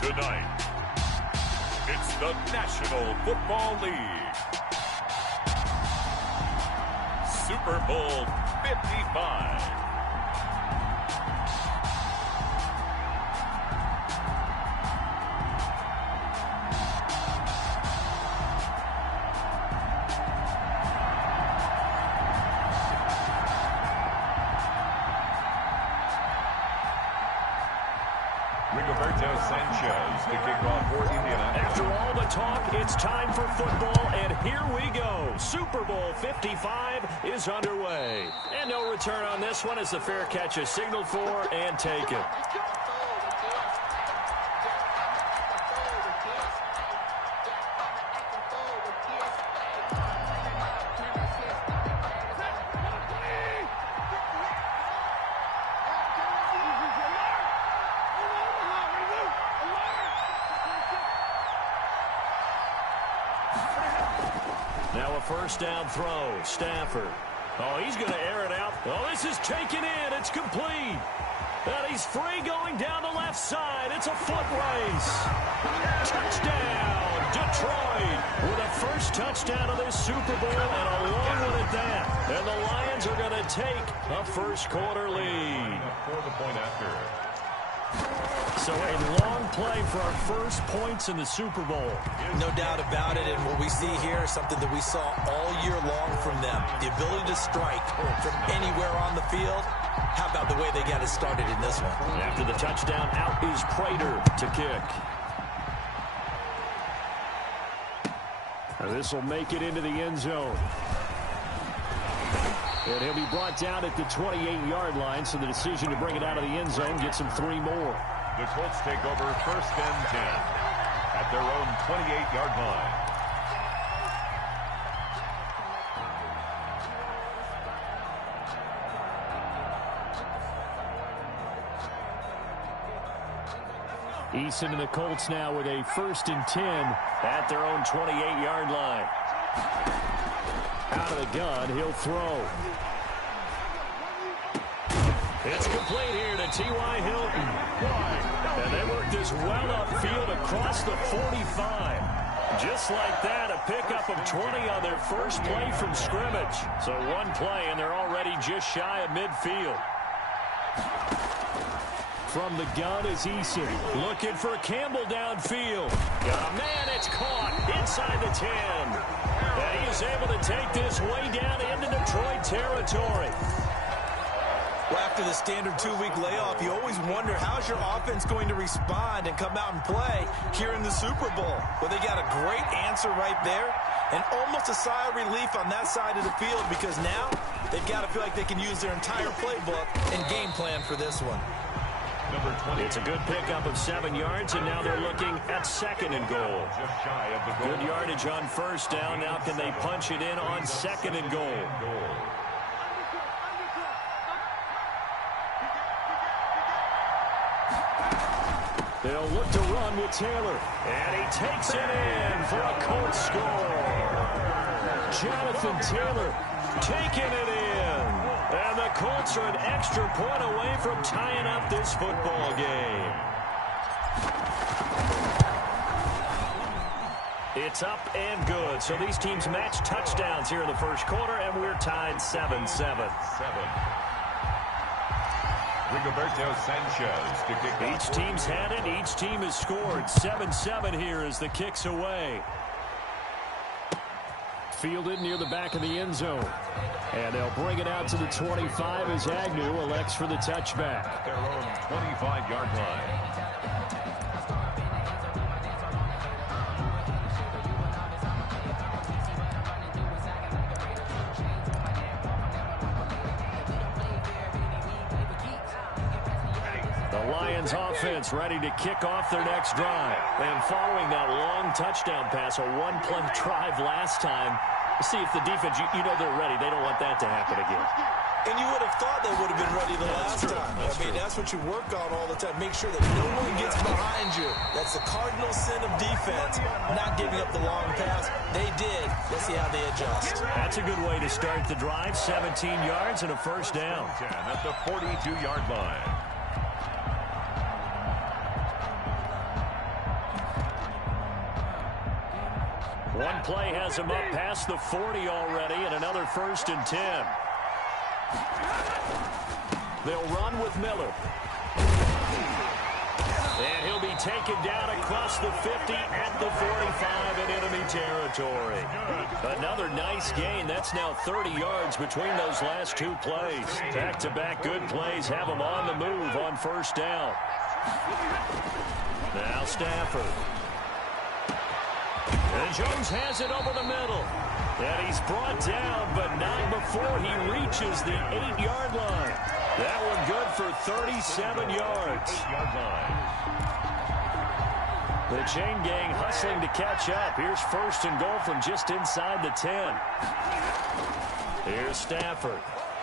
Tonight, it's the National Football League Super Bowl 55. To kick off for Indianapolis. After all the talk, it's time for football, and here we go. Super Bowl 55 is underway. And no return on this one as the fair catch is signaled for and taken. Now a first down throw. Stafford. Oh, he's going to air it out. Oh, this is taken in. It's complete. And he's free going down the left side. It's a foot race. Touchdown, Detroit. With a first touchdown of this Super Bowl and a long one at that. And the Lions are going to take a first quarter lead. For the point after. So a long play for our first points in the Super Bowl. No doubt about it, and what we see here is something that we saw all year long from them. The ability to strike from anywhere on the field. How about the way they got it started in this one? After the touchdown, out is Prater to kick. This will make it into the end zone. And he'll be brought down at the 28-yard line, so the decision to bring it out of the end zone gets him 3 more. The Colts take over first and 10 at their own 28-yard line. Eason and the Colts now with a first and 10 at their own 28-yard line. Out of the gun, he'll throw. It's complete here to T.Y. Hilton. And they work this well upfield across the 45. Just like that, a pickup of 20 on their first play from scrimmage. So one play, and they're already just shy of midfield. From the gun is Eason. Looking for Campbell downfield. Got a man, it's caught inside the 10. And he is able to take this way down into Detroit territory. Well, after the standard 2-week layoff, you always wonder how's your offense going to respond and come out and play here in the Super Bowl. Well, they got a great answer right there and almost a sigh of relief on that side of the field because now they've got to feel like they can use their entire playbook and game plan for this one. Number 20. It's a good pickup of 7 yards, and now they're looking at second and goal. Just shy of the goal. Good yardage on first down. Now can they punch it in on second and goal? They'll look to run with Taylor. And he takes it in for a Colts score. Jonathan Taylor taking it in. And the Colts are an extra point away from tying up this football game. It's up and good. So these teams match touchdowns here in the first quarter, and we're tied 7-7. Rigoberto Sanchez to kick off. Each team's had it. Each team has scored. 7-7 here as the kick's away. Fielded near the back of the end zone. And they'll bring it out to the 25 as Agnew elects for the touchback. Their own 25-yard line. The Lions offense ready to kick off their next drive. And following that long touchdown pass, a one-play drive last time, see if the defense, you know they're ready. They don't want that to happen again. And you would have thought they would have been ready the last time. That's what you work on all the time. Make sure that no one gets behind you. That's the cardinal sin of defense, not giving up the long pass. They did. Let's see how they adjust. That's a good way to start the drive. 17 yards and a first down. 10 at the 42-yard line. One play has him up past the 40 already, and another 1st and 10. They'll run with Miller. And he'll be taken down across the 50 at the 45 in enemy territory. Another nice gain. That's now 30 yards between those last two plays. Back-to-back good plays have him on the move on 1st down. Now Stafford. And Jones has it over the middle. And he's brought down, but not before he reaches the 8-yard line. That one good for 37 yards. 8-yard line. The chain gang hustling to catch up. Here's 1st and goal from just inside the 10. Here's Stafford.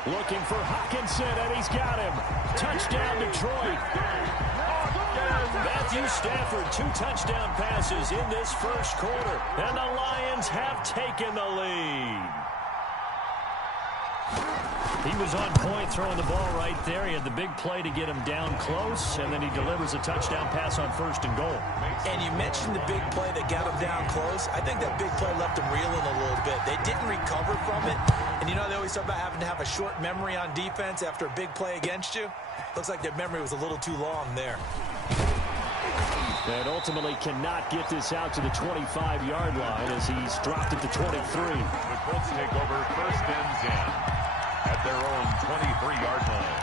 Looking for Hockenson, and he's got him. Touchdown, Detroit. Matthew Stafford, 2 touchdown passes in this 1st quarter. And the Lions have taken the lead. He was on point throwing the ball right there. He had the big play to get him down close, and then he delivers a touchdown pass on 1st and goal. And you mentioned the big play that got him down close. I think that big play left him reeling a little bit. They didn't recover from it. And you know, they always talk about having to have a short memory on defense after a big play against you. Looks like their memory was a little too long there. And ultimately cannot get this out to the 25-yard line as he's dropped it to 23. The Colts take over 1st and 10 at their own 23-yard line.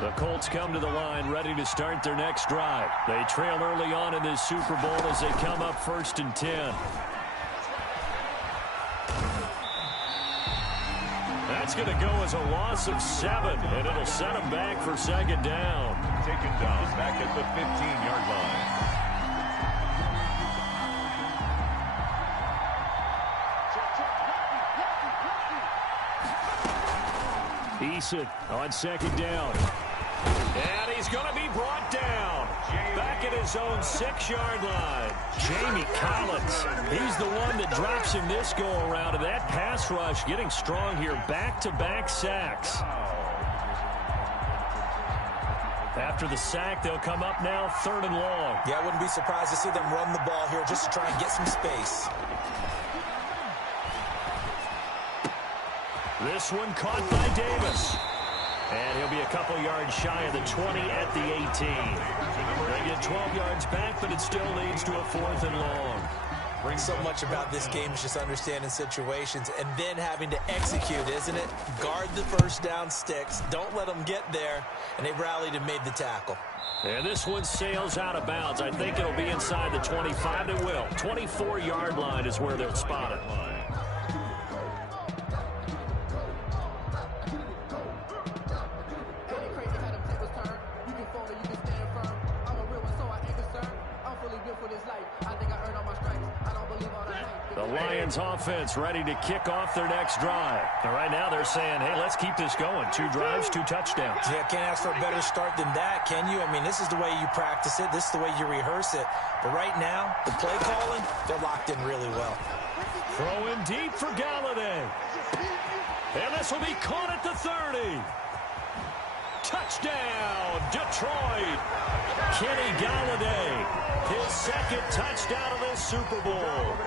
The Colts come to the line ready to start their next drive. They trail early on in this Super Bowl as they come up 1st and 10. That's going to go as a loss of 7, and it'll set them back for 2nd down. Taken down back at the 15-yard line. Eason on 2nd down. And he's going to be brought down. Back at his own 6-yard line. Jamie Collins. He's the one that drops him this go-around. And that pass rush getting strong here. Back-to-back sacks. After the sack, they'll come up now 3rd and long. Yeah, I wouldn't be surprised to see them run the ball here just to try and get some space. This one caught by Davis. And he'll be a couple yards shy of the 20 at the 18. They get 12 yards back, but it still leads to a 4th and long. So much about this game is just understanding situations and then having to execute, isn't it? Guard the 1st down sticks. Don't let them get there. And they rallied and made the tackle. And this one sails out of bounds. I think it'll be inside the 25. It will. 24-yard line is where they'll spot it. The Lions offense ready to kick off their next drive. And right now they're saying, hey, let's keep this going. 2 drives, 2 touchdowns. Yeah, can't ask for a better start than that, can you? I mean, this is the way you practice it. This is the way you rehearse it. But right now, the play calling, they're locked in really well. Throw in deep for Galladay. And this will be caught at the 30. Touchdown, Detroit. Kenny Galladay, his 2nd touchdown of this Super Bowl.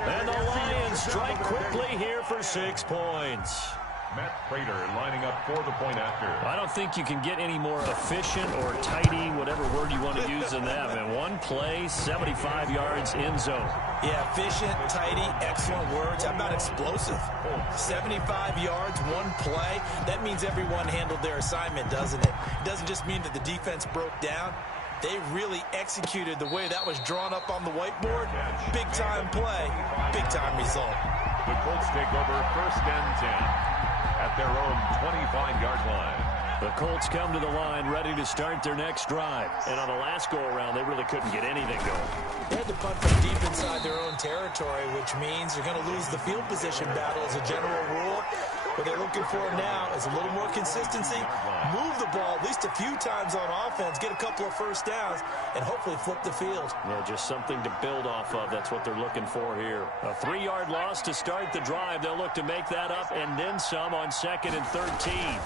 And the Lions strike quickly here for 6 points. Matt Prater lining up for the point after. I don't think you can get any more efficient or tidy, whatever word you want to use in that. And one play, 75 yards in zone. Yeah, efficient, tidy, excellent words. How about explosive? 75 yards, one play. That means everyone handled their assignment, doesn't it? It doesn't just mean that the defense broke down. They really executed the way that was drawn up on the whiteboard. Big-time play, big-time result. The Colts take over 1st and 10 at their own 25-yard line. The Colts come to the line ready to start their next drive. And on the last go-around, they really couldn't get anything going. They had to punt from deep inside their own territory, which means you're going to lose the field position battle as a general rule. What they're looking for now is a little more consistency, move the ball at least a few times on offense, get a couple of 1st downs, and hopefully flip the field. Yeah, just something to build off of. That's what they're looking for here. A 3-yard loss to start the drive. They'll look to make that up and then some on 2nd and 13.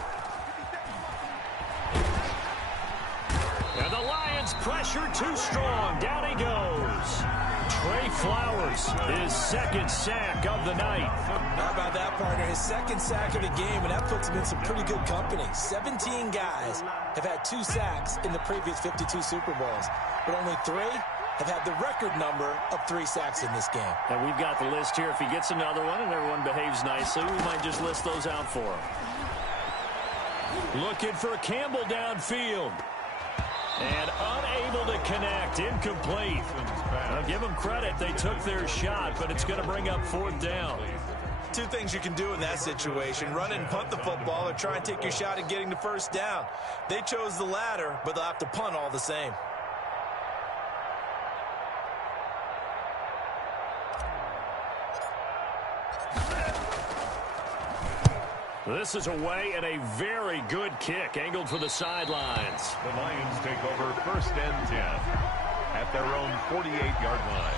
The Lions pressure too strong. Down he goes. Trey Flowers, his second sack of the night. How about that, partner? His second sack of the game, and that puts him in some pretty good company. 17 guys have had 2 sacks in the previous 52 Super Bowls, but only 3 have had the record number of 3 sacks in this game. And we've got the list here. If he gets another one and everyone behaves nicely, we might just list those out for him. Looking for Campbell downfield. And unable to connect. Incomplete. I'll give them credit. They took their shot, but it's going to bring up 4th down. 2 things you can do in that situation. Run and punt the football or try and take your shot at getting the 1st down. They chose the latter, but they'll have to punt all the same. This is away and a very good kick, angled for the sidelines. The Lions take over 1st and 10 at their own 48-yard line.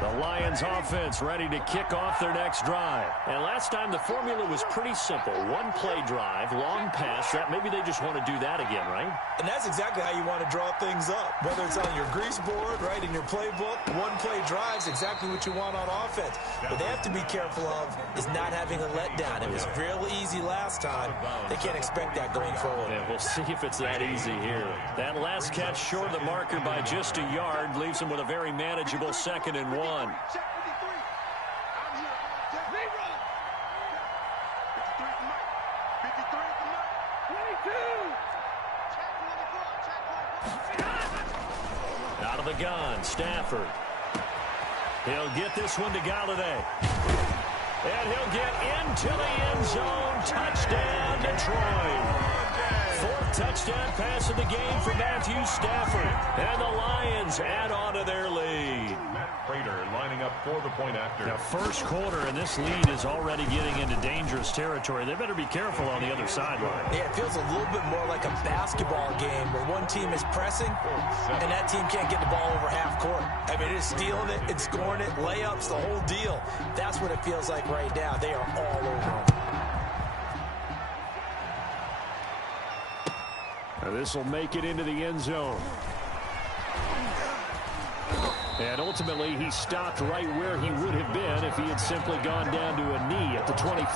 The Lions offense ready to kick off their next drive. And last time the formula was pretty simple. 1-play drive, long pass. Maybe they just want to do that again, right? And that's exactly how you want to draw things up. Whether it's on your grease board, right, in your playbook, 1-play drive's exactly what you want on offense. What they have to be careful of is not having a letdown. It was real easy last time. They can't expect that going forward. Yeah, we'll see if it's that easy here. That last catch short of the marker by just a yard leaves them with a very manageable 2nd and 1. Out of the gun, Stafford. He'll get this one to Galladay. And he'll get into the end zone. Touchdown, Detroit. 4th touchdown pass of the game for Matthew Stafford. And the Lions add on to their lead. Prater lining up for the point after. Now, 1st quarter, and this lead is already getting into dangerous territory. They better be careful on the other sideline. Yeah, it feels a little bit more like a basketball game where one team is pressing and that team can't get the ball over half court. I mean, it's stealing it, it's scoring it, layups, the whole deal. That's what it feels like right now. They are all over them. Now, this will make it into the end zone. And ultimately, he stopped right where he would have been if he had simply gone down to a knee at the 25.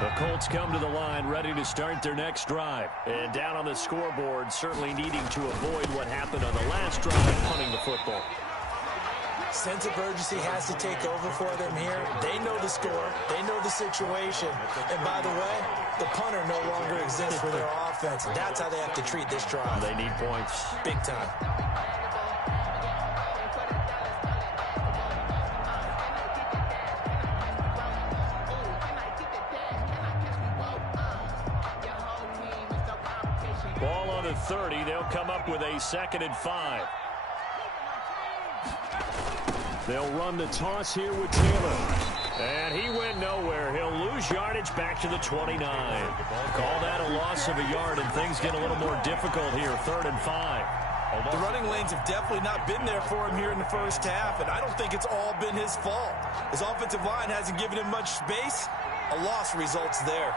The Colts come to the line ready to start their next drive. And down on the scoreboard, certainly needing to avoid what happened on the last drive, punting the football. Sense of urgency has to take over for them here. They know the score. They know the situation. And by the way, the punter no longer exists for their offense. That's how they have to treat this drive. They need points. Big time. Ball on the 30. They'll come up with a 2nd and 5. They'll run the toss here with Taylor. And he went nowhere. He'll lose yardage back to the 29. Call that a loss of a yard, and things get a little more difficult here. 3rd and 5. The running lanes have definitely not been there for him here in the 1st half, and I don't think it's all been his fault. His offensive line hasn't given him much space. A loss results there.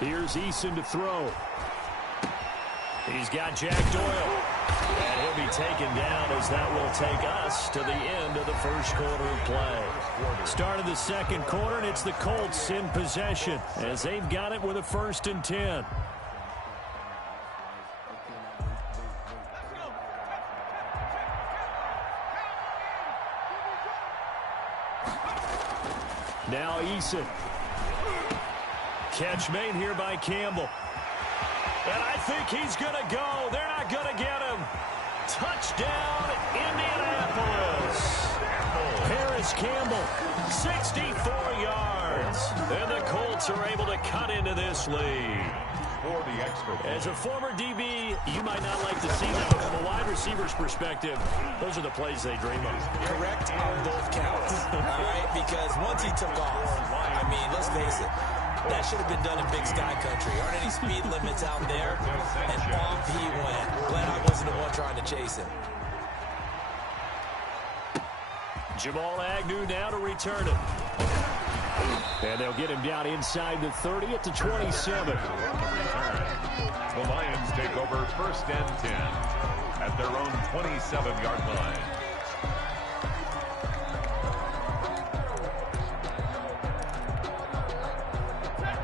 Here's Eason to throw. He's got Jack Doyle. And he'll be taken down as that will take us to the end of the 1st quarter of play. Start of the 2nd quarter, and it's the Colts in possession as they've got it with a 1st and 10. Now Eason. Catch made here by Campbell. And I think he's going to go. They're not going to get him. Touchdown, Indianapolis. Harris Campbell, 64 yards. And the Colts are able to cut into this lead. for the extra point. As a former DB, you might not like to see them, but from a wide receiver's perspective, those are the plays they dream of. Correct on both counts, all right? Because once he took off, I mean, let's face it, that should have been done in Big Sky Country. Aren't any speed limits out there? And off he went. Glad I wasn't the one trying to chase him. Jamal Agnew now to return it. And they'll get him down inside the 30 at the 27. The Lions take over 1st and 10 at their own 27-yard line.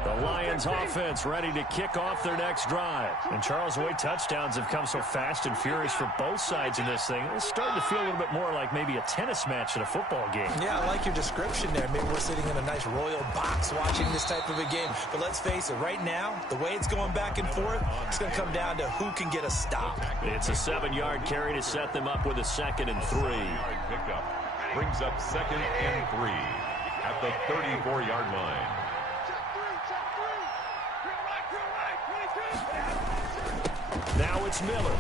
The Lions offense ready to kick off their next drive. And Charles, the way touchdowns have come so fast and furious for both sides in this thing, it's starting to feel a little bit more like maybe a tennis match at a football game. Yeah, I like your description there. Maybe we're sitting in a nice royal box watching this type of a game. But let's face it, right now, the way it's going back and forth, it's going to come down to who can get a stop. It's a 7-yard carry to set them up with a 2nd and 3. Pickup brings up 2nd and 3 at the 34-yard line. Now it's Miller.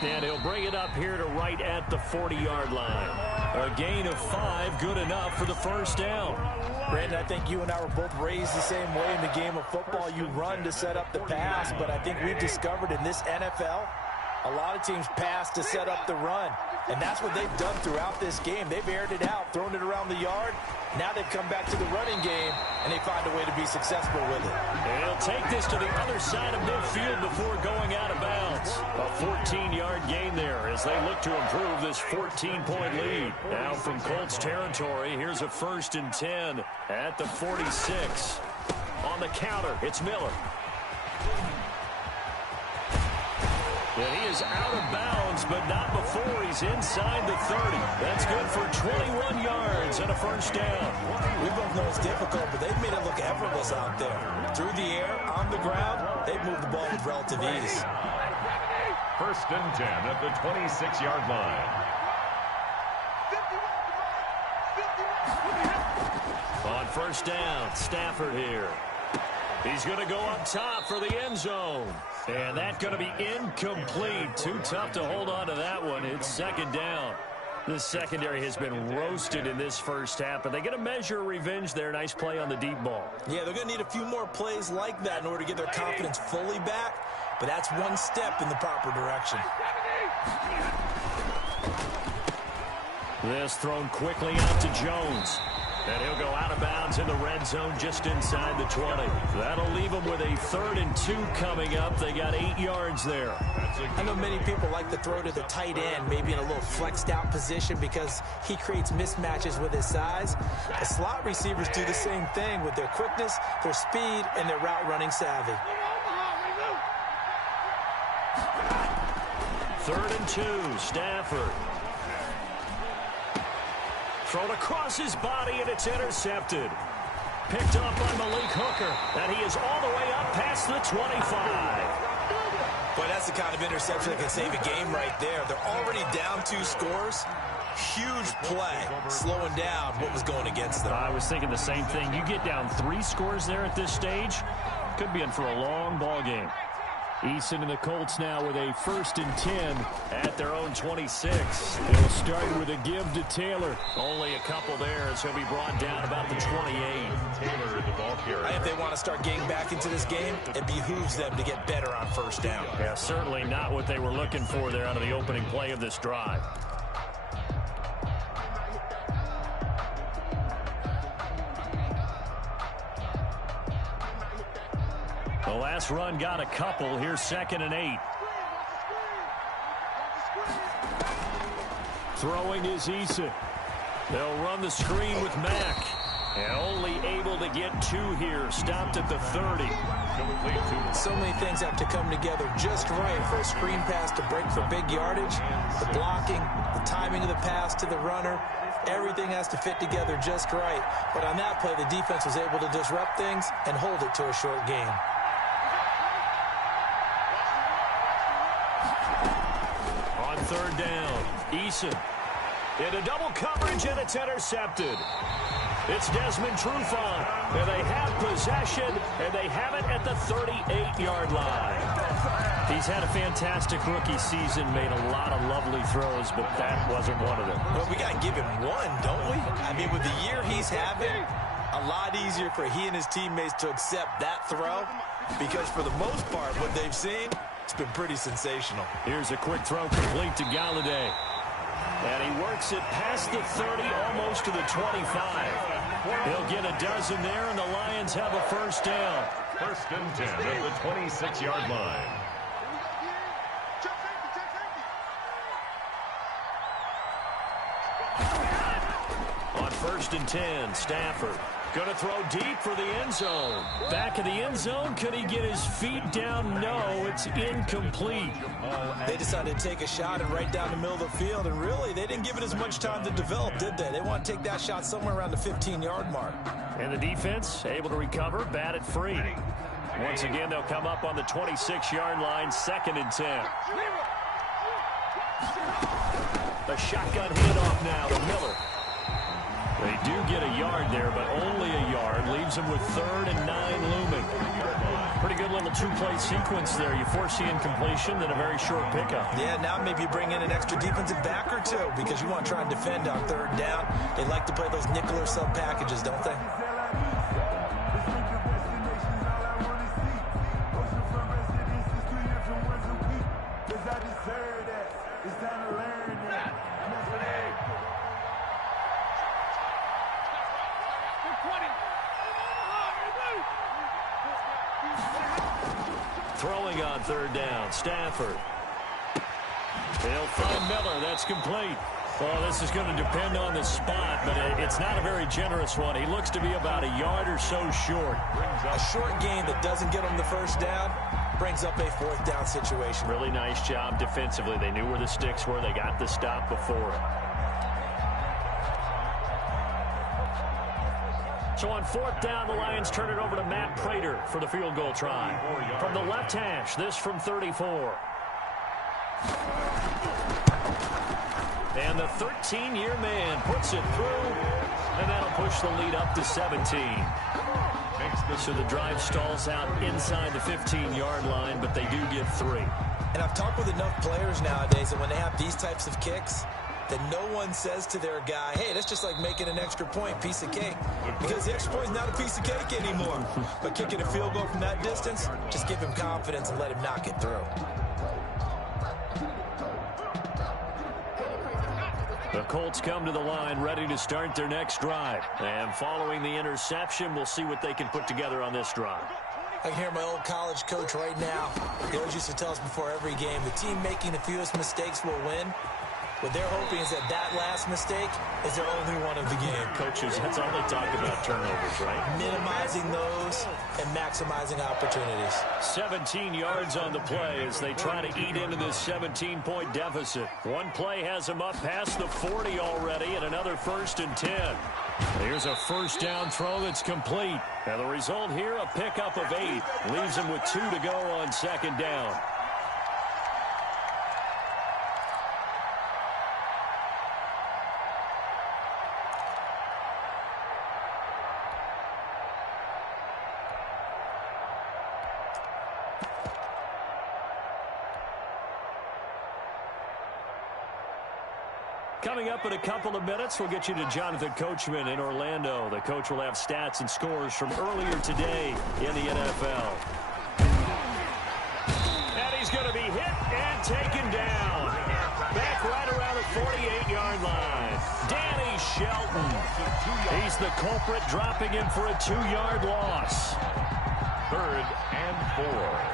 And he'll bring it up here to right at the 40-yard line. A gain of 5, good enough for the 1st down. Brandon, I think you and I were both raised the same way in the game of football. You run to set up the pass, but I think we've discovered in this NFL, a lot of teams pass to set up the run. And that's what they've done throughout this game. They've aired it out, thrown it around the yard. Now they've come back to the running game, and they find a way to be successful with it. And he'll take this to the other side of midfield before going out of bounds. A 14-yard gain there as they look to improve this 14-point lead. Now from Colts territory, here's a 1st and 10 at the 46. On the counter, it's Miller. And he is out of bounds, but not before he's inside the 30. That's good for 21 yards and a 1st down. We both know it's difficult, but they've made it look effortless out there. Through the air, on the ground, they've moved the ball with relative ease. 1st and 10 at the 26-yard line. On 1st down, Stafford here. He's going to go up top for the end zone. And that's going to be incomplete. Too tough to hold on to that one. It's 2nd down. This secondary has been roasted in this 1st half, but they get a measure of revenge there. Nice play on the deep ball. Yeah, they're going to need a few more plays like that in order to get their confidence fully back, but that's one step in the proper direction. This thrown quickly out to Jones. And he'll go out of bounds in the red zone just inside the 20. That'll leave them with a 3rd and 2 coming up. They got 8 yards there. I know many people like to throw to the tight end, maybe in a little flexed out position because he creates mismatches with his size. The slot receivers do the same thing with their quickness, their speed, and their route running savvy. 3rd and 2, Stafford. Thrown across his body, and it's intercepted. Picked up by Malik Hooker, and he is all the way up past the 25. Boy, that's the kind of interception that can save a game right there. They're already down 2 scores. Huge play, slowing down what was going against them. I was thinking the same thing. You get down 3 scores there at this stage, could be in for a long ball game. Eason and the Colts now with a 1st and 10 at their own 26. They'll start with a give to Taylor. Only a couple there as he'll be brought down about the 28. Taylor, the ball carrier. If they want to start getting back into this game, it behooves them to get better on 1st down. Yeah, certainly not what they were looking for there out of the opening play of this drive. The last run got a couple. Here's 2nd and 8. Throwing is Eason. They'll run the screen with Mack. And only able to get 2 here. Stopped at the 30. So many things have to come together just right for a screen pass to break for big yardage. The blocking, the timing of the pass to the runner. Everything has to fit together just right. But on that play, the defense was able to disrupt things and hold it to a short game. On 3rd down, Eason into double coverage, and it's intercepted. It's Desmond Trufant, and they have possession, and they have it at the 38-yard line. He's had a fantastic rookie season, made a lot of lovely throws, but that wasn't one of them. Well, we got to give him one, don't we? I mean, with the year he's having, a lot easier for he and his teammates to accept that throw, because for the most part, what they've seen, it's been pretty sensational. Here's a quick throw complete to Galladay. And he works it past the 30, almost to the 25. He'll get a dozen there, and the Lions have a first down. First and 10 at the 26-yard line. On first and 10, Stafford going to throw deep for the end zone. Back of the end zone, could he get his feet down? No, it's incomplete. They decided to take a shot and right down the middle of the field, and really, they didn't give it as much time to develop, did they? They want to take that shot somewhere around the 15-yard mark. And the defense able to recover, bat it free. Once again, they'll come up on the 26-yard line, second and 10. A shotgun handoff now to Miller. They do get a yard there, but only a yard. Leaves them with 3rd and 9 looming. Pretty good little two-play sequence there. You foresee incompletion, then a very short pickup. Yeah, now maybe you bring in an extra defensive back or two because you want to try and defend on 3rd down. They like to play those nickel or sub packages, don't they? Throwing on 3rd down, Stafford. They'll find Miller. That's complete. Well, this is going to depend on the spot, but it's not a very generous one. He looks to be about a yard or so short. A short gain that doesn't get him the first down brings up a 4th down situation. Really nice job defensively. They knew where the sticks were. They got the stop before it. So on 4th down, the Lions turn it over to Matt Prater for the field goal try. From the left hash, this from 34. And the 13-year man puts it through, and that'll push the lead up to 17. So the drive stalls out inside the 15-yard line, but they do get 3. And I've talked with enough players nowadays that when they have these types of kicks, that no one says to their guy, hey, that's just like making an extra point, piece of cake. Because the extra point is not a piece of cake anymore. But kicking a field goal from that distance, just give him confidence and let him knock it through. The Colts come to the line ready to start their next drive. And following the interception, we'll see what they can put together on this drive. I can hear my old college coach right now. He always used to tell us before every game, the team making the fewest mistakes will win. What they're hoping is that last mistake is their only one of the game. Coaches, that's all they talk about, turnovers, right? Minimizing those and maximizing opportunities. 17 yards on the play as they try to eat into this 17-point deficit. One play has them up past the 40 already, and another 1st and 10. Here's a first down throw that's complete. Now the result here, a pickup of 8. Leaves them with 2 to go on 2nd down. Coming up in a couple of minutes, we'll get you to Jonathan Coachman in Orlando. The coach will have stats and scores from earlier today in the NFL. And he's going to be hit and taken down. Back right around the 48-yard line. Danny Shelton. He's the culprit, dropping him for a 2-yard loss. 3rd and 4.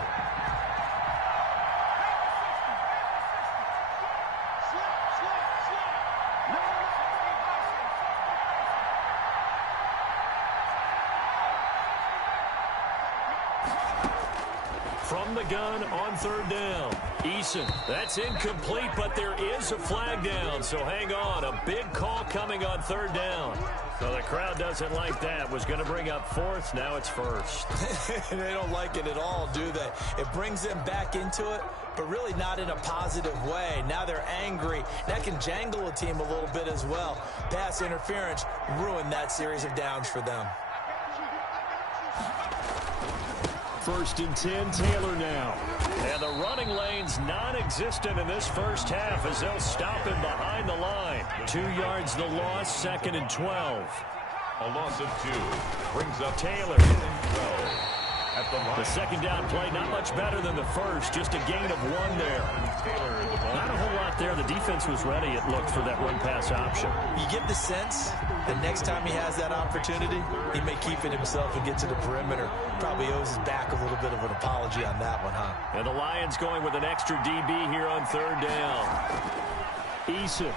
From the gun on 3rd down. Eason, that's incomplete, but there is a flag down, so hang on. A big call coming on 3rd down. So the crowd doesn't like that. Was going to bring up fourth. Now it's first. They don't like it at all, do they? It brings them back into it, but really not in a positive way. Now they're angry. That can jangle a team a little bit as well. Pass interference ruined that series of downs for them. 1st and 10, Taylor now. And the running lane's non-existent in this first half as they'll stop him behind the line. 2 yards the loss, 2nd and 12. A loss of 2 brings up Taylor. At the line. The second down play, not much better than the first, just a gain of 1 there. Not a whole lot there. The defense was ready, it looked, for that run-pass option. You get the sense that next time he has that opportunity, he may keep it himself and get to the perimeter. Probably owes his back a little bit of an apology on that one, huh? And the Lions going with an extra DB here on 3rd down. Eason.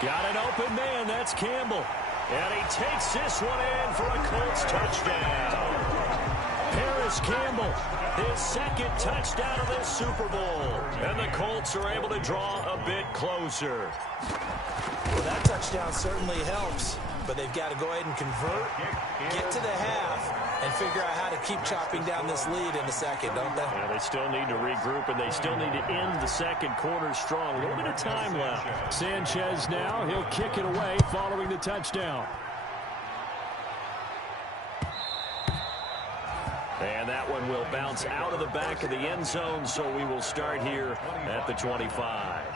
Got an open man. That's Campbell. And he takes this one in for a Colts touchdown. Paris Campbell, his 2nd touchdown of this Super Bowl. And the Colts are able to draw a bit closer. Well, that touchdown certainly helps, but they've got to go ahead and convert, get to the half, and figure out how to keep chopping down this lead in the second, don't they? Yeah, they still need to regroup, and they still need to end the second quarter strong. A little bit of time left. Sanchez now, he'll kick it away following the touchdown. And that one will bounce out of the back of the end zone, so we will start here at the 25.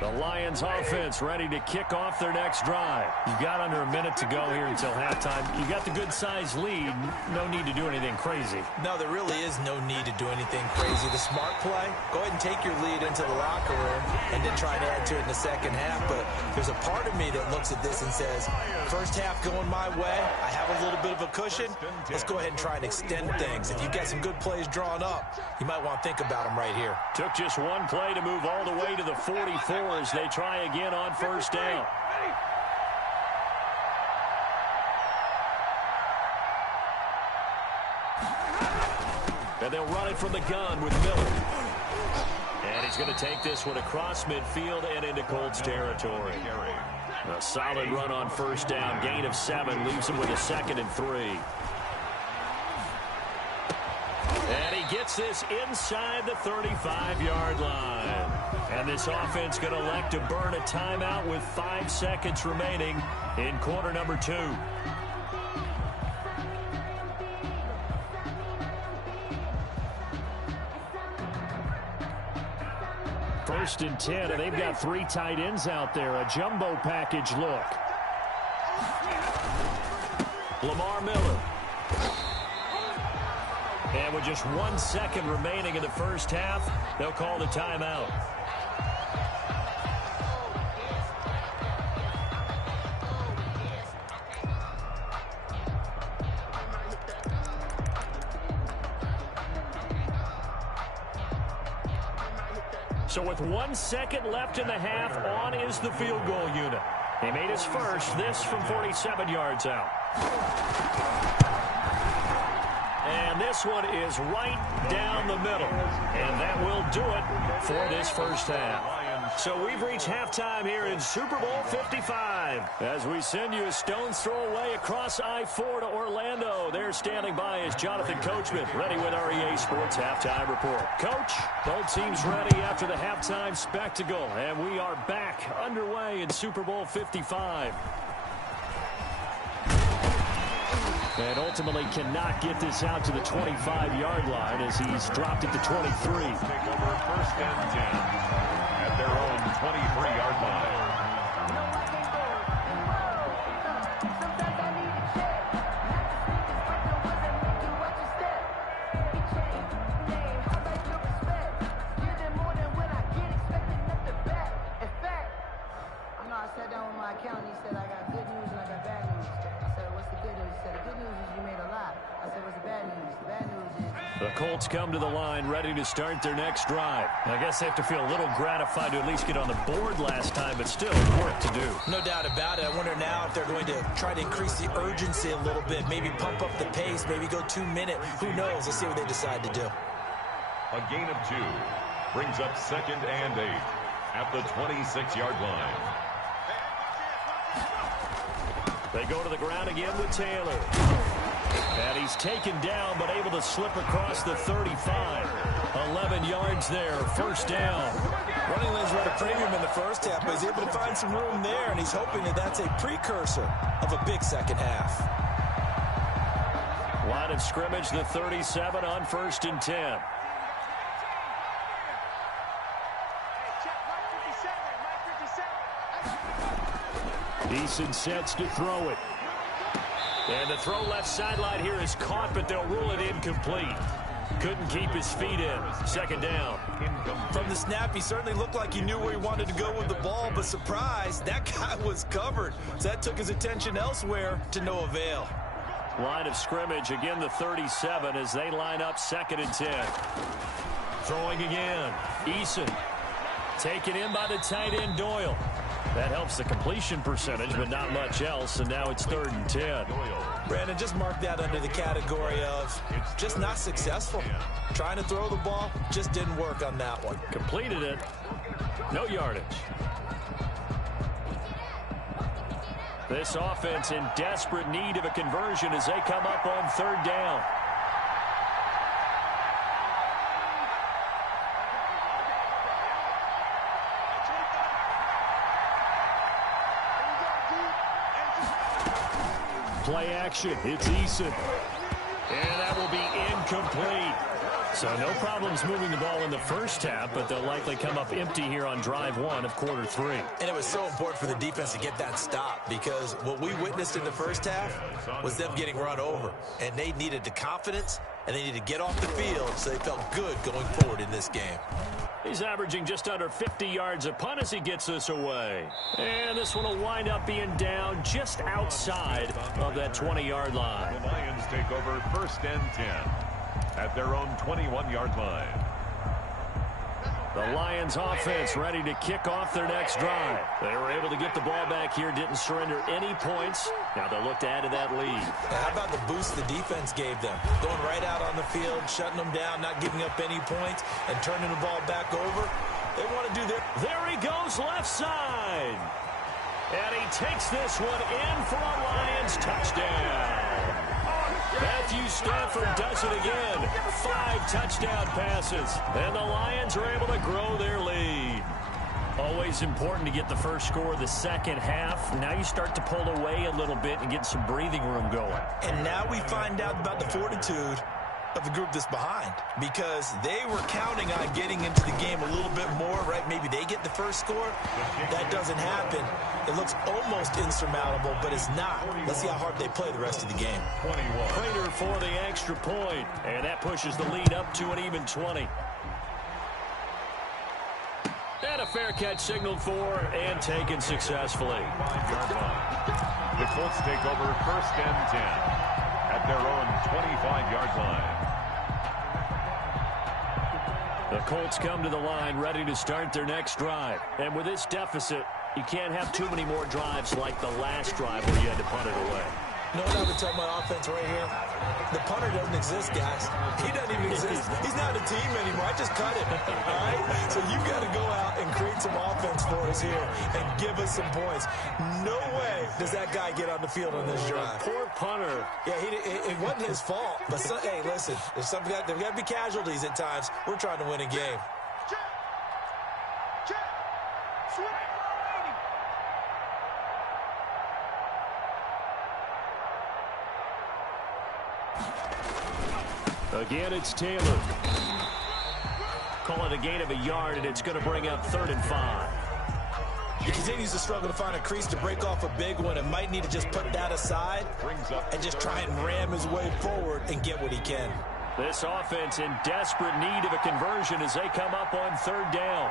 The Lions offense ready to kick off their next drive. You've got under a minute to go here until halftime. You've got the good-sized lead. No need to do anything crazy. No, there really is no need to do anything crazy. The smart play, go ahead and take your lead into the locker room and then try to add to it in the second half. But there's a part of me that looks at this and says, first half going my way, I have a little bit of a cushion. Let's go ahead and try and extend things. If you've got some good plays drawn up, you might want to think about them right here. Took just one play to move all the way to the 44 as they try again on 1st down. And they'll run it from the gun with Miller. And he's going to take this one across midfield and into Colts territory. A solid run on 1st down. Gain of 7 leaves him with a 2nd and 3. And he gets this inside the 35-yard line. And this offense going to elect to burn a timeout with 5 seconds remaining in quarter number 2. First and 10, and they've got 3 tight ends out there. A jumbo package look. Lamar Miller. And with just 1 second remaining in the first half, they'll call the timeout. So with 1 second left in the half, on is the field goal unit. He made his first, this from 47 yards out. And this one is right down the middle. And that will do it for this first half. So we've reached halftime here in Super Bowl 55. As we send you a stone's throw away across I-4 to Orlando. There standing by is Jonathan Coachman, ready with our EA Sports Halftime Report. Coach, both teams ready after the halftime spectacle. And we are back underway in Super Bowl 55. And ultimately cannot get this out to the 25-yard line as he's dropped it to 23. Take over 1st and 10 at their own 23-yard line. I sat down with my accountant. He said, I got good news and I got bad news. I said, what's the good news? He said, the good news is you made a lot. I said, what's the bad news? The bad news is The Colts come to the line ready to start their next drive. I guess they have to feel a little gratified to at least get on the board last time, but still work to do. No doubt about it. I wonder now if they're going to try to increase the urgency a little bit, maybe pump up the pace, maybe go 2 minute. Who knows? Let's see what they decide to do. A gain of 2 brings up 2nd and 8 at the 26-yard line. They go to the ground again with Taylor. And he's taken down, but able to slip across the 35. 11 yards there, first down. Running lanes were at a premium in the first half, but he's able to find some room there, and he's hoping that that's a precursor of a big second half. Line of scrimmage, the 37 on 1st and 10. Eason sets to throw it. And the throw left sideline here is caught, but they'll rule it incomplete. Couldn't keep his feet in. 2nd down. From the snap, he certainly looked like he knew where he wanted to go with the ball, but surprise, that guy was covered. So that took his attention elsewhere to no avail. Line of scrimmage, again the 37 as they line up 2nd and 10. Throwing again. Eason taken in by the tight end Doyle. That helps the completion percentage, but not much else, and now it's 3rd and 10. Brandon, just mark that under the category of just not successful. Trying to throw the ball, just didn't work on that one. Completed it. No yardage. This offense in desperate need of a conversion as they come up on 3rd down. Play action. It's Eason. And that will be incomplete. So no problems moving the ball in the first half, but they'll likely come up empty here on drive 1 of quarter 3. And it was so important for the defense to get that stop because what we witnessed in the first half was them getting run over. And they needed the confidence, and they needed to get off the field so they felt good going forward in this game. He's averaging just under 50 yards a punt as he gets this away. And this one will wind up being down just outside of that 20-yard line. The Lions take over 1st and 10 at their own 21-yard line. The Lions offense ready to kick off their next drive. They were able to get the ball back here, didn't surrender any points. Now they'll look to add to that lead. Now how about the boost the defense gave them? Going right out on the field, shutting them down, not giving up any points, and turning the ball back over. They want to do their... There he goes, left side. And he takes this one in for a Lions touchdown. Matthew Stafford does it again. 5 touchdown passes. And the Lions are able to grow their lead. Always important to get the first score of the second half. Now you start to pull away a little bit and get some breathing room going. And now we find out about the fortitude of the group that's behind, because they were counting on getting into the game a little bit more, right? Maybe they get the first score. That doesn't happen. It looks almost insurmountable, but it's not. Let's see how hard they play the rest of the game. 21. Prater for the extra point, and that pushes the lead up to an even 20. And a fair catch signaled for and taken successfully. 5-yard line. The Colts take over 1st and 10 at their own 25-yard line. The Colts come to the line ready to start their next drive. And with this deficit, you can't have too many more drives like the last drive where you had to punt it away. You know what I would tell my offense right here? The punter doesn't exist, guys. He doesn't even exist. He's not a team anymore. I just cut him, all right? So you've got to go out and create some offense for us here and give us some points. No way does that guy get on the field on this drive. Poor punter. Yeah, it wasn't his fault. But, hey, listen, there's got to be casualties at times. We're trying to win a game. Again, it's Taylor. Call it a gain of a yard, and it's going to bring up 3rd and 5. He continues to struggle to find a crease to break off a big one and might need to just put that aside and just try and ram his way forward and get what he can. This offense in desperate need of a conversion as they come up on 3rd down.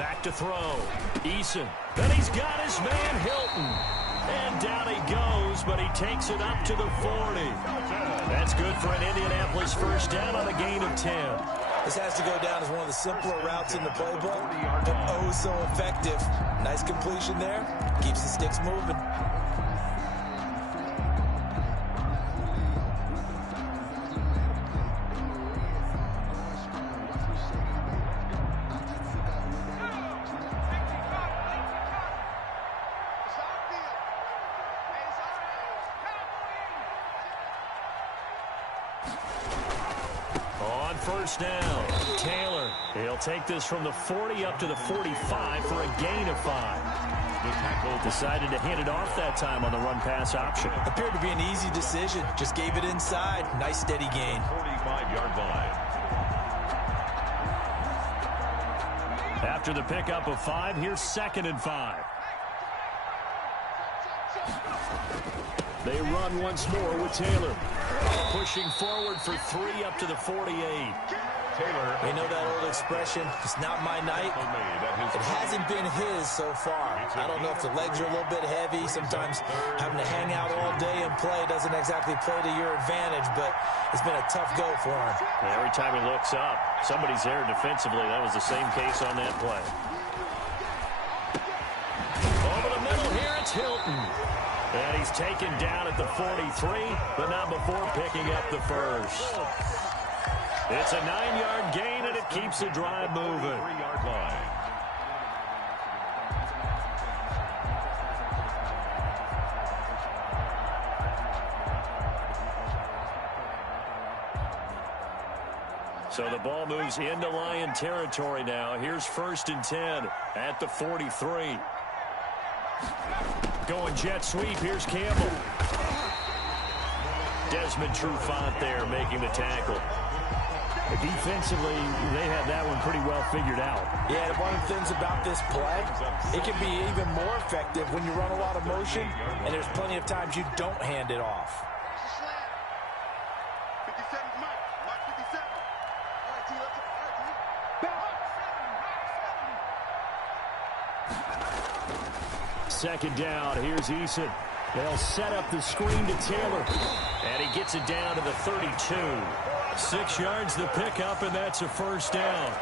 Back to throw. Eason. Then he's got his man Hilton. And down he goes, but he takes it up to the 40. That's good for an Indianapolis first down on a gain of 10. This has to go down as one of the simpler routes in the playbook, but oh so effective. Nice completion there. Keeps the sticks moving. On first down, Taylor. He'll take this from the 40 up to the 45 for a gain of 5. The tackle decided to hand it off that time on the run-pass option. Appeared to be an easy decision. Just gave it inside. Nice steady gain. 45-yard line. After the pickup of 5, here's 2nd and 5. They run once more with Taylor. Pushing forward for 3 up to the 48. Taylor. You know that old expression, it's not my night. It hasn't been his so far. I don't know if the legs are a little bit heavy. Sometimes having to hang out all day and play doesn't exactly play to your advantage, but it's been a tough go for him. Every time he looks up, somebody's there defensively. That was the same case on that play. Over the middle here, it's Hilton. And he's taken down at the 43, but not before picking up the first. It's a 9-yard gain, and it keeps the drive moving. 3-yard line. So the ball moves into Lion territory now. Here's 1st and 10 at the 43. Going jet sweep. Here's Campbell. Desmond Trufant there making the tackle. Defensively, they have that one pretty well figured out. Yeah, one of the things about this play, it can be even more effective when you run a lot of motion, and there's plenty of times you don't hand it off. Second down, here's Eason. They'll set up the screen to Taylor. And he gets it down to the 32. 6 yards the pickup, and that's a first down.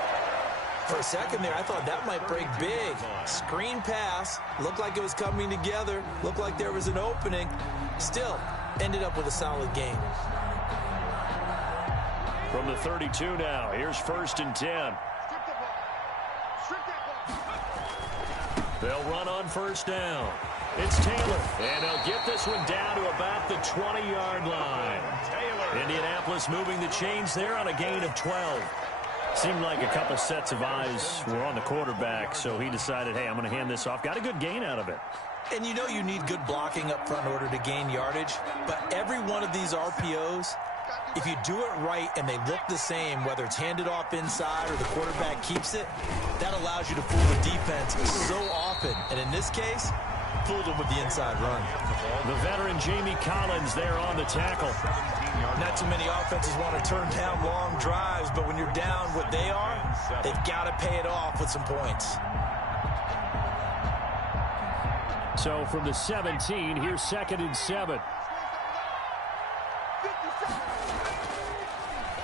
For a second there, I thought that might break big. Screen pass. Looked like it was coming together. Looked like there was an opening. Still, ended up with a solid gain. From the 32 now, here's 1st and 10. They'll run on first down. It's Taylor, and they'll get this one down to about the 20-yard line. Taylor. Indianapolis moving the chains there on a gain of 12. Seemed like a couple sets of eyes were on the quarterback, so he decided, hey, I'm going to hand this off. Got a good gain out of it. And you know you need good blocking up front in order to gain yardage, but every one of these RPOs, if you do it right and they look the same, whether it's handed off inside or the quarterback keeps it, that allows you to fool the defense so often. And in this case, fooled them with the inside run. The veteran Jamie Collins there on the tackle. Not too many offenses want to turn down long drives, but when you're down what they are, they've got to pay it off with some points. So from the 17, here's 2nd and 7.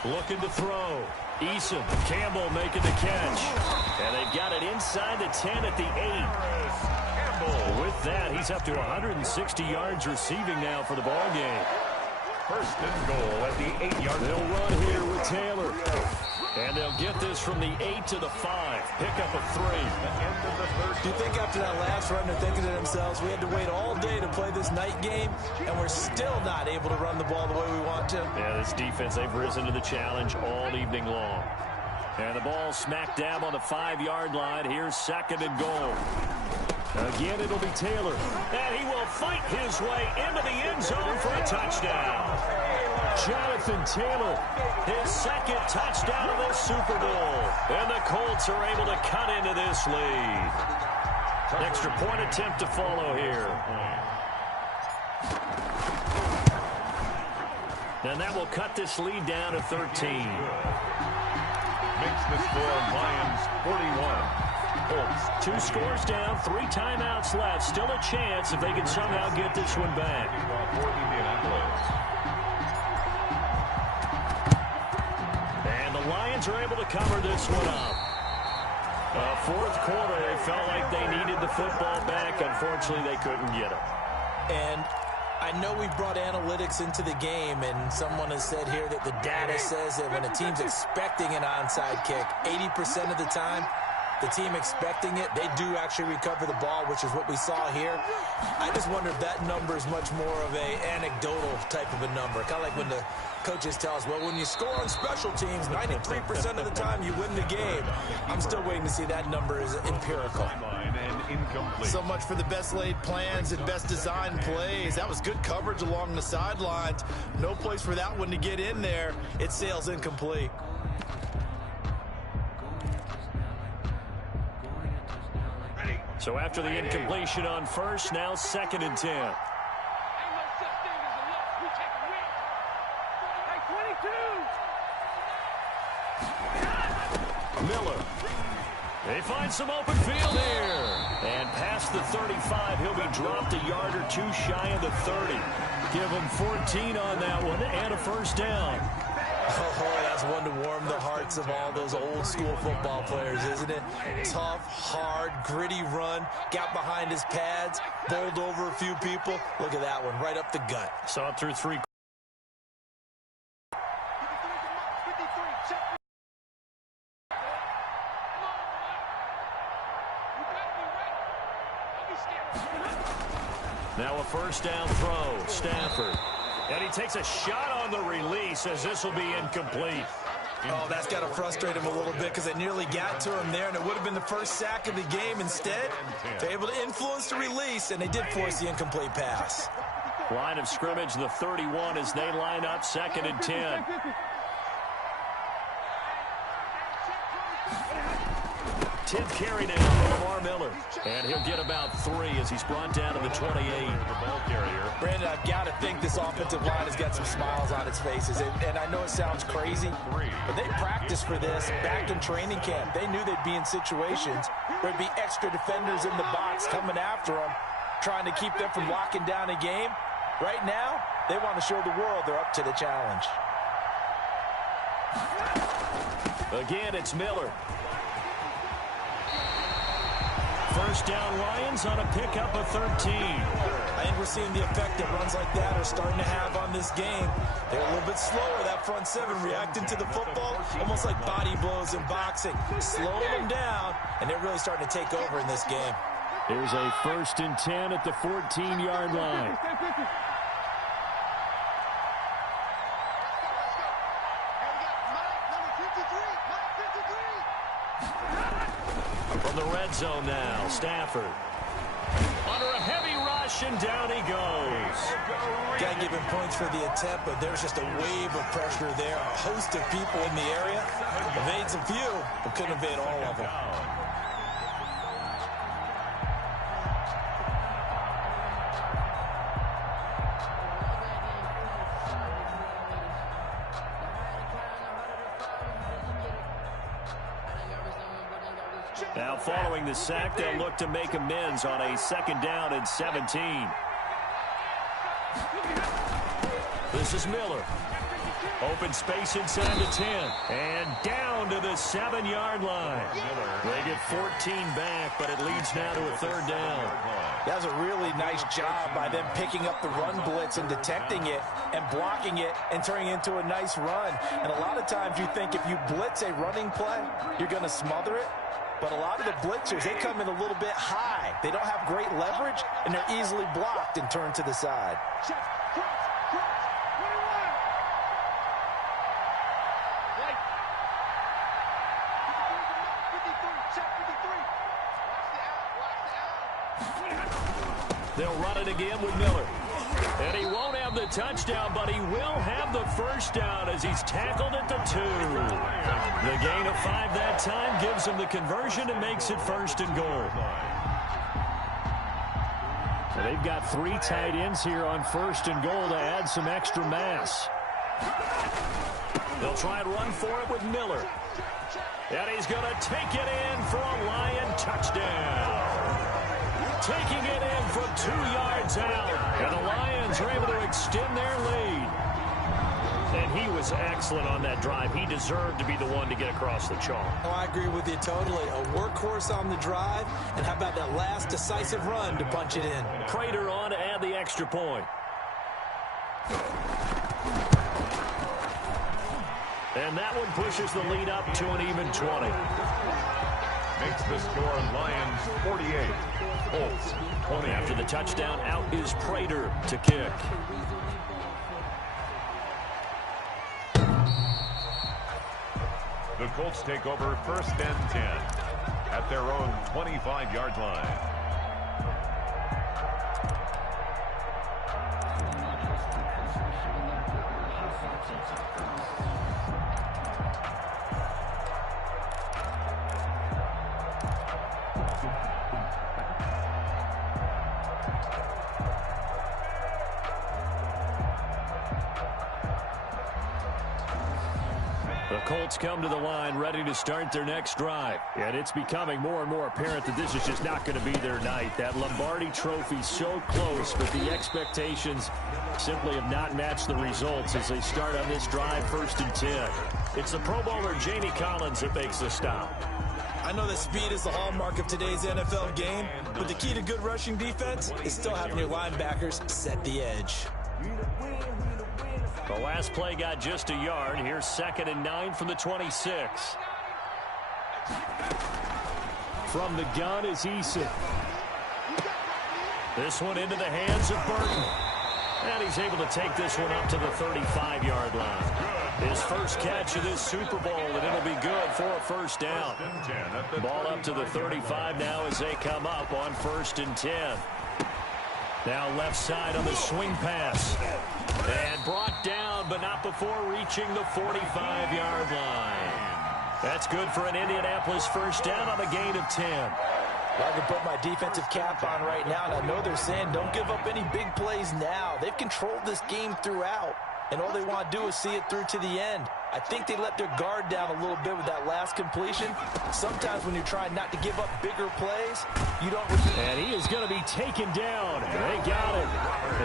Looking to throw. Eason, Campbell making the catch. And they've got it inside the 10 at the 8. Campbell with that, he's up to 160 yards receiving now for the ball game. 1st and goal at the 8-yard line. They'll run here with Taylor. And they'll get this from the 8 to the 5. Pickup of 3. Do you think after that last run they're thinking to themselves, we had to wait all day to play this night game, and we're still not able to run the ball the way we want to? Yeah, this defense, they've risen to the challenge all evening long. And the ball smack dab on the 5-yard line. Here's 2nd and goal. Again, it'll be Taylor. And he will fight his way into the end zone for a touchdown. Jonathan Taylor, his 2nd touchdown of this Super Bowl. And the Colts are able to cut into this lead. Extra point attempt to follow here. And that will cut this lead down to 13. Makes the score Lions 41, Colts. 2 scores down, 3 timeouts left. Still a chance if they can somehow get this one back. And the Lions are able to cover this one up. Fourth quarter, they felt like they needed the football back. Unfortunately, they couldn't get it. And I know we brought analytics into the game, and someone has said here that the data says that when a team's expecting an onside kick, 80% of the time, the team expecting it, they do actually recover the ball, which is what we saw here. I just wonder if that number is much more of a anecdotal type of a number. Kind of like when the coaches tell us, well, when you score on special teams, 93% of the time you win the game. I'm still waiting to see that number is empirical. So much for the best laid plans and best designed plays. That was good coverage along the sidelines. No place for that one to get in there. It sails incomplete. So after the incompletion on first, now 2nd and 10. Miller. They find some open field here. And past the 35, he'll be dropped a yard or 2 shy of the 30. Give him 14 on that one and a first down. Oh, that's one to warm the hearts of all those old school football players, isn't it? Tough, hard, gritty run, got behind his pads, bowled over a few people. Look at that one, right up the gut. Saw it through 3. Now a first down throw, Stafford. And he takes a shot on the release as this will be incomplete. Oh, that's got to frustrate him a little bit because they nearly got to him there, and it would have been the first sack of the game. Instead, they're able to influence the release, and they did force the incomplete pass. Line of scrimmage, the 31, as they line up 2nd and 10. Tenth carry now for Lamar Miller. And he'll get about 3 as he's brought down to the 28. Brandon, I've got to think this offensive line has got some smiles on its faces. And I know it sounds crazy, but they practiced for this back in training camp. They knew they'd be in situations where there'd be extra defenders in the box coming after them, trying to keep them from locking down a game. Right now, they want to show the world they're up to the challenge. Again, it's Miller. First down, Lions on a pickup of 13. I think we're seeing the effect that runs like that are starting to have on this game. They're a little bit slower, that front 7, reacting to the football, almost like body blows in boxing. Slowing them down, and they're really starting to take over in this game. Here's a 1st and 10 at the 14-yard line. From the red zone now, Stafford. Under a heavy rush, and down he goes. Got to give him points for the attempt, but there's just a wave of pressure there. A host of people in the area. Evades a few, but couldn't evade all of them. Now following the sack, they'll look to make amends on a 2nd down and 17. This is Miller. Open space inside the 10. And down to the 7-yard line. They get 14 back, but it leads now to a 3rd down. That was a really nice job by them picking up the run blitz and detecting it and blocking it and turning it into a nice run. And a lot of times you think if you blitz a running play, you're going to smother it. But a lot of the blitzers, they come in a little bit high. They don't have great leverage, and they're easily blocked and turned to the side. They'll run it again with Miller. And he won't have the touchdown, but he will have the first down as he's tackled at the 2. The gain of 5 that time gives him the conversion and makes it 1st and goal. And they've got 3 tight ends here on 1st and goal to add some extra mass. They'll try and run for it with Miller. And he's going to take it in for a Lion touchdown. 2 yards out. And the Lions are able to extend their lead. And he was excellent on that drive. He deserved to be the one to get across the chalk. Oh, I agree with you totally. A workhorse on the drive. And how about that last decisive run to punch it in? Prater on to add the extra point. And that one pushes the lead up to an even 20. Makes the score Lions 48, Colts 20. After the touchdown, out is Prater to kick. The Colts take over 1st and 10 at their own 25-yard line. Colts come to the line ready to start their next drive. And it's becoming more and more apparent that this is just not going to be their night. That Lombardi trophy so close, but the expectations simply have not matched the results as they start on this drive 1st and 10. It's the Pro Bowler Jamie Collins that makes the stop. I know that speed is the hallmark of today's NFL game, but the key to good rushing defense is still having your linebackers set the edge. The last play got just a yard. Here's 2nd and 9 from the 26. From the gun is Eason. This one into the hands of Burton. And he's able to take this one up to the 35-yard line. His first catch of this Super Bowl, and it'll be good for a 1st down. Ball up to the 35 now as they come up on 1st and 10. Now left side on the swing pass. And brought down, but not before reaching the 45-yard line. That's good for an Indianapolis 1st down on a gain of 10. Well, I can put my defensive cap on right now, and I know they're saying don't give up any big plays now. They've controlled this game throughout, and all they want to do is see it through to the end. I think they let their guard down a little bit with that last completion. Sometimes when you're trying not to give up bigger plays, you don't... And he is going to be taken down. They got him.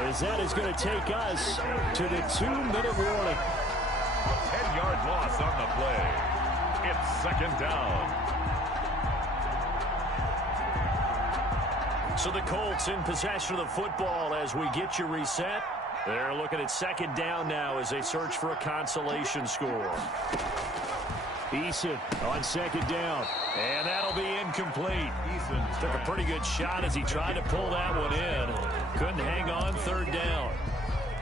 As that is going to take us to the 2-minute warning. 10-yard loss on the play. It's 2nd down. So the Colts in possession of the football as we get you reset. They're looking at 2nd down now as they search for a consolation score. Eason on 2nd down. And that'll be incomplete. Eason took a pretty good shot as he tried to pull that one in. Couldn't hang on 3rd down.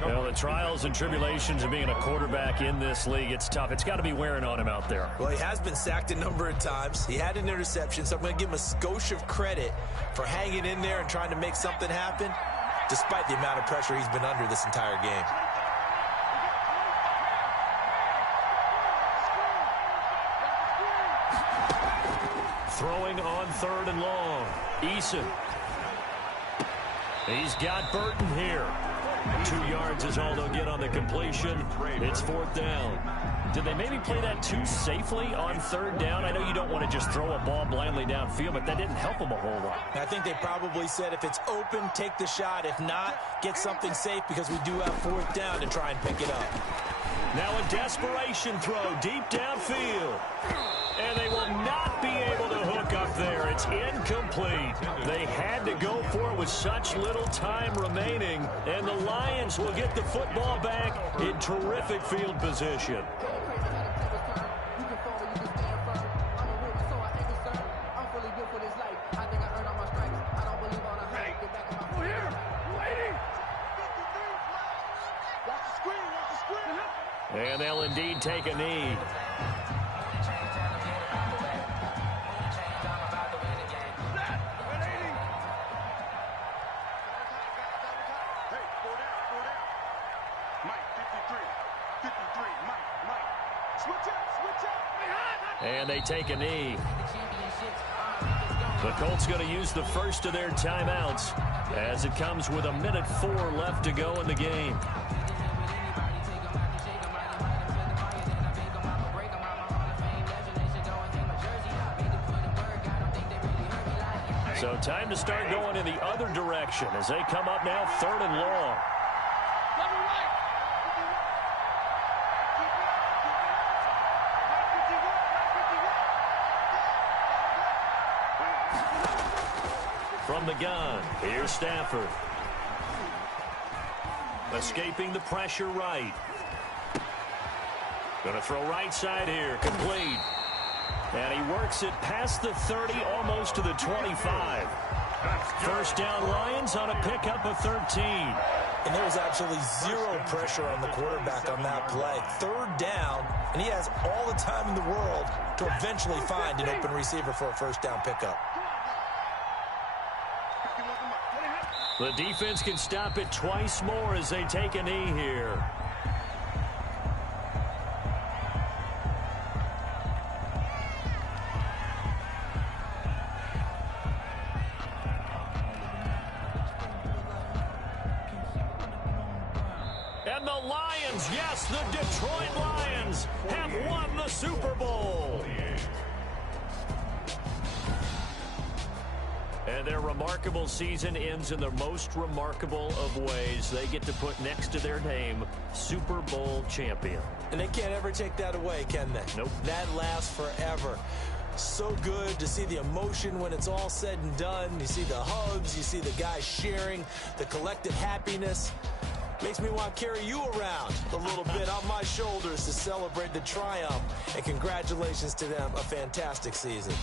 Well, the trials and tribulations of being a quarterback in this league, it's tough. It's got to be wearing on him out there. Well, he has been sacked a number of times. He had an interception, so I'm going to give him a skosh of credit for hanging in there and trying to make something happen, despite the amount of pressure he's been under this entire game. Throwing on 3rd and long. Eason. He's got Burton here. 2 yards is all they'll get on the completion. It's 4th down. Did they maybe play that too safely on 3rd down? I know you don't want to just throw a ball blindly downfield, but that didn't help them a whole lot. I think they probably said if it's open, take the shot. If not, get something safe because we do have 4th down to try and pick it up. Now a desperation throw deep downfield. And they will not be able to hook up there. It's incomplete. They had to go for it with such little time remaining. And the Lions will get the football back in terrific field position. And they'll indeed take a knee. And they take a knee. The Colts going to use the first of their timeouts as it comes with 1:04 left to go in the game. So time to start going in the other direction as they come up now 3rd and long. From the gun, here's Stafford. Escaping the pressure right. Going to throw right side here, complete. And he works it past the 30, almost to the 25. First down Lions on a pickup of 13. And there was absolutely zero pressure on the quarterback on that play. 3rd down, and he has all the time in the world to eventually find an open receiver for a first down pickup. The defense can stop it twice more as they take a knee here. And the Lions, yes, the Detroit Lions have won the Super Bowl. And their remarkable season ends in the most remarkable of ways. They get to put next to their name, Super Bowl champion. And they can't ever take that away, can they? Nope. That lasts forever. So good to see the emotion when it's all said and done. You see the hugs, you see the guys sharing, the collective happiness. Makes me want to carry you around a little bit on my shoulders to celebrate the triumph. And congratulations to them, a fantastic season.